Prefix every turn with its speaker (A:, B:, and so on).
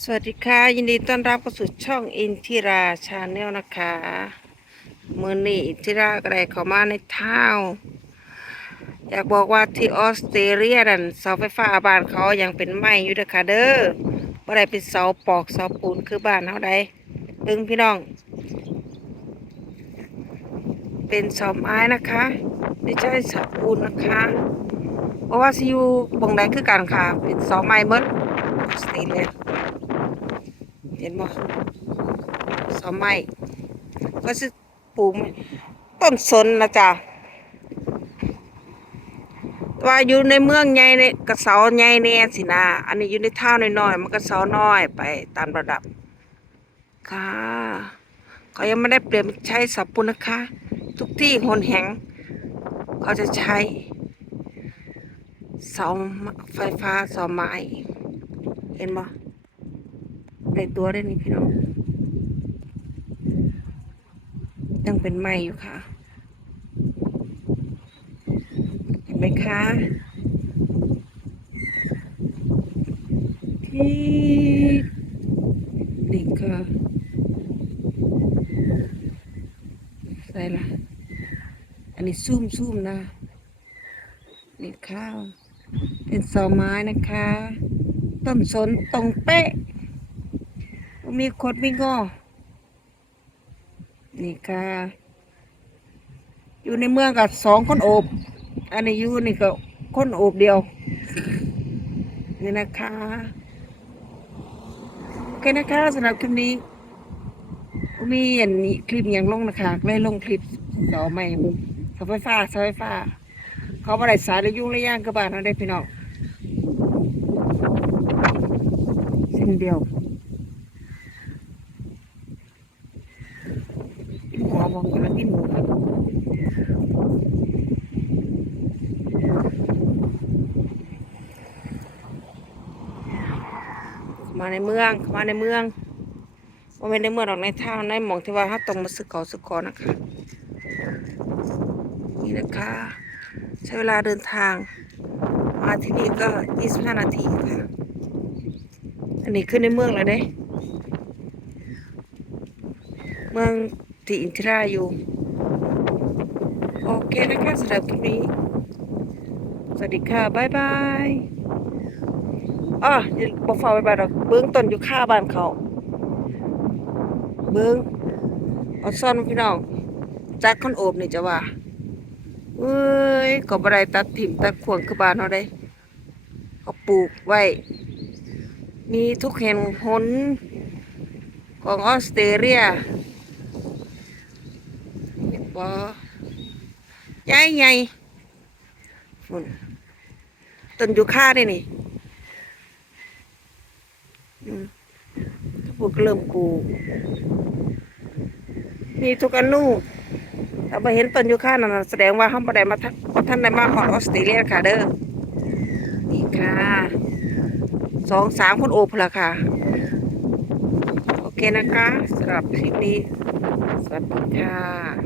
A: สวัสดีค่ะ ยินดีต้อนรับเข้าสู่ช่องอินทิราชาแนลนะคะมือนี้อินทิราก็ได้เข้ามาในเท้าอยากบอกว่าที่ออสเตรเลียนั่นเสาไฟฟ้าบ้านเขายังเป็นไม้อยู่เด้อค่ะเด้อบ่ได้เป็นเสาปอกเสาปูนคือบ้านเฮาใดเบิ่งพี่น้อง เป็นเสาไม้นะคะไม่ใช่เสาปูนนะคะ เพราะว่าซิอยู่บงใดคือกันค่ะ เป็นเสาไม้หมดออสเตรเลีย เห็นบ่เสาไม้ก็สิปลูกต้นสนนะจ๊ะว่าอยู่ในเมืองใหญ่ในกระเสาใหญ่แน่สินะ อันนี้อยู่ในท่าน้อยๆมันก็เสาน้อยไปตามระดับ ค่ะเขายังไม่ได้เปลี่ยนใช้สับปุนนะคะ ทุกที่หนแหงเขาจะใช้เสาไฟฟ้าเสาไม้ เห็นบ่ ในตัวได้นี่พี่น้องยังเป็นไม้อยู่ค่ะเห็นไหมคะที่นี่ค่ะใส่ละอันนี้ซูมซูมนะนี่ข้าวเป็นเสาไม้นะคะ ต้นสนตรงเป๊ะ มีคดมีงอ นี่ค่ะ อยู่ในเมืองกับสองคนโอบ อันนี้อยู่นี่ก็คนโอบเดียว นี่นะคะโอเคนะคะสำหรับคลิปนี้มีอย่างนี้คลิปอย่างลงนะคะเลยลงคลิปต่อใหม่เสาไฟฟ้าเสาไฟฟ้า เขาบ่ได้สายรยุ่งระย่างกับบ้านเราได้พี่น้องสิ่งเดียว กินหัว บอกกำลังกินหมูครับมาในเมืองมาในเมืองว่าไม่ในเมืองหรอกในท่าในหมองที่ว่าเขาต้องมาซื้อของซื้อขอนะคะ นี่นะคะ ใช้เวลาเดินทาง มาที่นี่ก็ 25 นาทีค่ะ อันนี้ขึ้นในเมืองแล้วเด้ เมือง ที่อินทราอยู่ โอเคนะคะสำหรับคลิปนี้ สวัสดีค่ะบ๊ายบายอ๋ออย่าบอกฝากไว้บ้านดอกเบื้องต้นอยู่ข้าบ้านเขา เบื้องเอาซ่อนพี่น้องจากคนโอบนี่จะว่าเอ้ยก็บได้ตัดถิ่มตัดขวงคือบ้านเขาได้เขาปลูกไว้ มีทุกแห่งหนของออสเตรเลีย บ่ใหญ่ใหญ่ฝุ่นต้นยูคาได้นี่อืมถ้าปลูกเริ่มปลูมีทุกอนุถ้าไปเห็นต้นยูคานั่นแสดงว่าเขาบ่ไดมาทับ่ท่านได้มาฮอดออสเตรเลียค่ะเด้อนี่ค่ะสองสามคนโอบละค่ะ โอเคนะคะสำหรับคลิปนี้ สวัสดีค่ะ